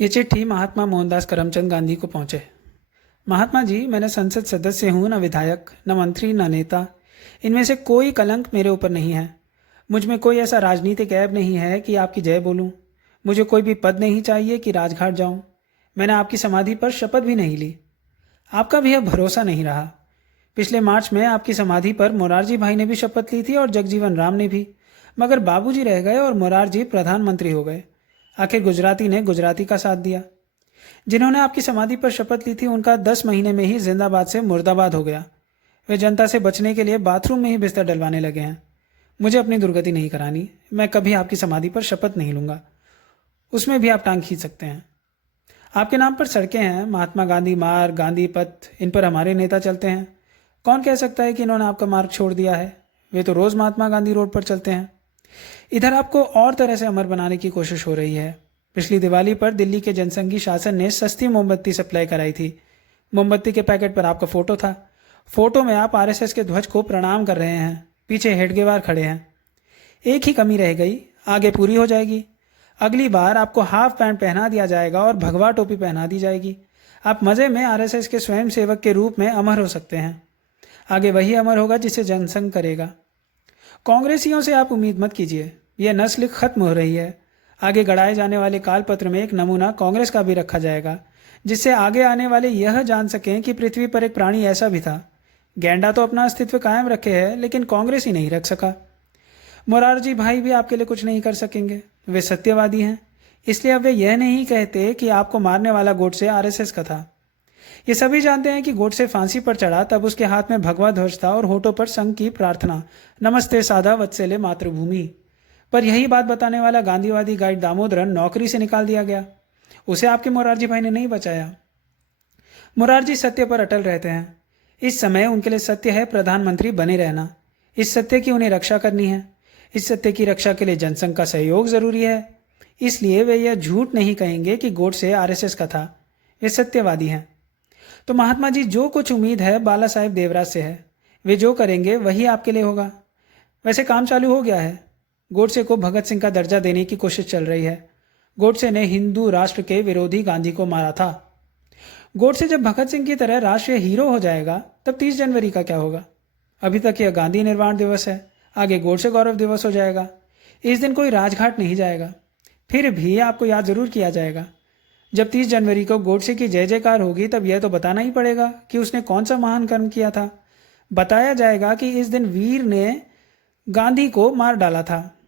ये चिट्ठी महात्मा मोहनदास करमचंद गांधी को पहुंचे। महात्मा जी, मैंने संसद सदस्य हूं, न विधायक, न मंत्री, न नेता। इनमें से कोई कलंक मेरे ऊपर नहीं है। मुझ में कोई ऐसा राजनीतिक ऐब नहीं है कि आपकी जय बोलूं। मुझे कोई भी पद नहीं चाहिए कि राजघाट जाऊं। मैंने आपकी समाधि पर शपथ भी नहीं ली। आपका भी अब भरोसा नहीं रहा। पिछले मार्च में आपकी समाधि पर मोरारजी भाई ने भी शपथ ली थी और जगजीवन राम ने भी, मगर बाबूजी रह गए और मोरारजी प्रधानमंत्री हो गए। आखिर गुजराती ने गुजराती का साथ दिया। जिन्होंने आपकी समाधि पर शपथ ली थी उनका 10 महीने में ही जिंदाबाद से मुर्दाबाद हो गया। वे जनता से बचने के लिए बाथरूम में ही बिस्तर डलवाने लगे हैं। मुझे अपनी दुर्गति नहीं करानी। मैं कभी आपकी समाधि पर शपथ नहीं लूंगा। उसमें भी आप टांग खींच सकते हैं। आपके नाम पर सड़कें हैं, महात्मा गांधी मार्ग, गांधी पथ, इन पर हमारे नेता चलते हैं। कौन कह सकता है कि इन्होंने आपका मार्ग छोड़ दिया है? वे तो रोज महात्मा गांधी रोड पर चलते हैं। इधर आपको और तरह से अमर बनाने की कोशिश हो रही है। पिछली दिवाली पर दिल्ली के जनसंघी शासन ने सस्ती मोमबत्ती सप्लाई कराई थी। मोमबत्ती के पैकेट पर आपका फोटो था। फोटो में आप आरएसएस के ध्वज को प्रणाम कर रहे हैं। पीछे हेडगेवार खड़े हैं। एक ही कमी रह गई, आगे पूरी हो जाएगी। अगली बार आपको हाफ पैंट पहना दिया जाएगा और भगवा टोपी पहना दी जाएगी। आप मजे में आरएसएस के स्वयं सेवक के रूप में अमर हो सकते हैं। आगे वही अमर होगा जिसे जनसंघ करेगा। कांग्रेसियों से आप उम्मीद मत कीजिए। यह नस्ल खत्म हो रही है। आगे गढ़ाए जाने वाले कालपत्र में एक नमूना कांग्रेस का भी रखा जाएगा, जिससे आगे आने वाले यह जान सकें कि पृथ्वी पर एक प्राणी ऐसा भी था। गैंडा तो अपना अस्तित्व कायम रखे है, लेकिन कांग्रेस ही नहीं रख सका। मोरारजी भाई भी आपके लिए कुछ नहीं कर सकेंगे। वे सत्यवादी हैं। इसलिए अब वे यह नहीं कहते कि आपको मारने वाला गोडसे आरएसएस का था। ये सभी जानते हैं कि गोडसे फांसी पर चढ़ा तब उसके हाथ में भगवा ध्वज था और होठों पर संघ की प्रार्थना, नमस्ते साधा वत्सले मातृभूमि। पर यही बात बताने वाला गांधीवादी गाइड दामोदरन नौकरी से निकाल दिया गया। उसे आपके मोरारजी भाई ने नहीं बचाया। मोरारजी सत्य पर अटल रहते हैं। इस समय उनके लिए सत्य है प्रधानमंत्री बने रहना। इस सत्य की उन्हें रक्षा करनी है। इस सत्य की रक्षा के लिए जनसंघ का सहयोग जरूरी है। इसलिए वे यह झूठ नहीं कहेंगे कि गोडसे आरएसएस का था। वे सत्यवादी हैं। तो महात्मा जी, जो कुछ उम्मीद है बाला साहेब देवराज से है। वे जो करेंगे वही आपके लिए होगा। वैसे काम चालू हो गया है। गोडसे को भगत सिंह का दर्जा देने की कोशिश चल रही है। गोडसे ने हिंदू राष्ट्र के विरोधी गांधी को मारा था। गोडसे जब भगत सिंह की तरह राष्ट्रीय हीरो हो जाएगा तब 30 जनवरी का क्या होगा? अभी तक यह गांधी निर्वाण दिवस है, आगे गोडसे गौरव दिवस हो जाएगा। इस दिन कोई राजघाट नहीं जाएगा। फिर भी आपको याद जरूर किया जाएगा। जब 30 जनवरी को गोडसे की जय जयकार होगी तब यह तो बताना ही पड़ेगा कि उसने कौन सा महान कर्म किया था। बताया जाएगा कि इस दिन वीर ने गांधी को मार डाला था।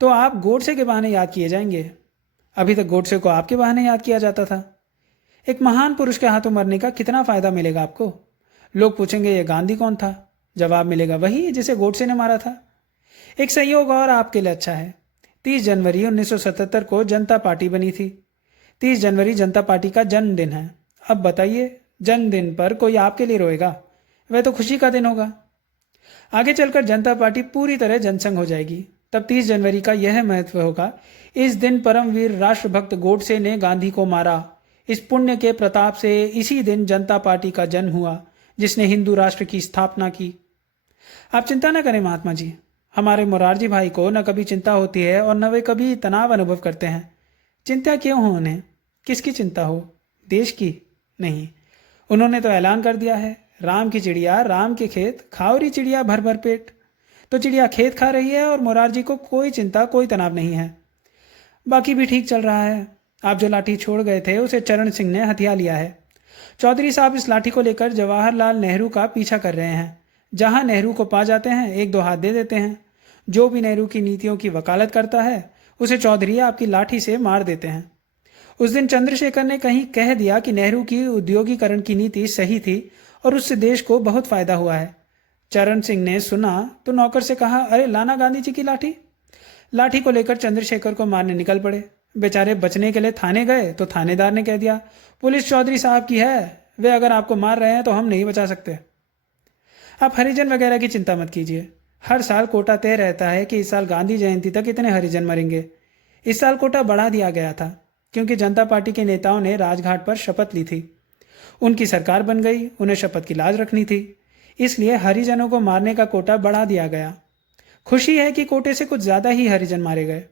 तो आप गोडसे के बहाने याद किए जाएंगे। अभी तक गोडसे को आपके बहाने याद किया जाता था। एक महान पुरुष के हाथों मरने का कितना फायदा मिलेगा आपको? लोग पूछेंगे ये गांधी कौन था? जवाब मिलेगा वही जिसे गोडसे ने मारा था। एक संयोग और आपके लिए अच्छा है। 30 जनवरी 1977 को जनता पार्टी बनी थी। 30 जनवरी जनता पार्टी का जन्मदिन है। अब बताइए, जन्मदिन पर कोई आपके लिए रोएगा? वह तो खुशी का दिन होगा। आगे चलकर जनता पार्टी पूरी तरह जनसंघ हो जाएगी। तब 30 जनवरी का यह महत्व होगा, इस दिन परमवीर राष्ट्रभक्त गोडसे ने गांधी को मारा। इस पुण्य के प्रताप से इसी दिन जनता पार्टी का जन्म हुआ, जिसने हिंदू राष्ट्र की स्थापना की। आप चिंता न करें महात्मा जी। हमारे मोरारजी भाई को न कभी चिंता होती है और न वे कभी तनाव अनुभव करते हैं। चिंता क्यों हो उन्हें? किसकी चिंता हो? देश की? नहीं। उन्होंने तो ऐलान कर दिया है, राम की चिड़िया राम के खेत, खाओ री चिड़िया भर भर पेट। तो चिड़िया खेत खा रही है और मोरारजी को कोई चिंता, कोई तनाव नहीं है। बाकी भी ठीक चल रहा है। आप जो लाठी छोड़ गए थे उसे चरण सिंह ने हथिया लिया है। चौधरी साहब इस लाठी को लेकर जवाहरलाल नेहरू का पीछा कर रहे हैं। जहां नेहरू को पा जाते हैं एक दो हाथ दे देते हैं। जो भी नेहरू की नीतियों की वकालत करता है उसे चौधरी आपकी लाठी से मार देते हैं। उस दिन चंद्रशेखर ने कहीं कह दिया कि नेहरू की उद्योगीकरण की नीति सही थी और उससे देश को बहुत फायदा हुआ है। चरण सिंह ने सुना तो नौकर से कहा, अरे लाना गांधी जी की लाठी। लाठी को लेकर चंद्रशेखर को मारने निकल पड़े। बेचारे बचने के लिए थाने गए तो थानेदार ने कह दिया, पुलिस चौधरी साहब की है, वे अगर आपको मार रहे हैं तो हम नहीं बचा सकते। आप हरिजन वगैरह की चिंता मत कीजिए। हर साल कोटा तय रहता है कि इस साल गांधी जयंती तक इतने हरिजन मरेंगे। इस साल कोटा बढ़ा दिया गया था क्योंकि जनता पार्टी के नेताओं ने राजघाट पर शपथ ली थी। उनकी सरकार बन गई, उन्हें शपथ की लाज रखनी थी। इसलिए हरिजनों को मारने का कोटा बढ़ा दिया गया। खुशी है कि कोटे से कुछ ज्यादा ही हरिजन मारे गए।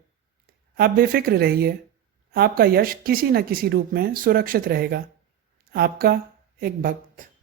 आप बेफिक्र रहिए। आपका यश किसी न किसी रूप में सुरक्षित रहेगा। आपका एक भक्त।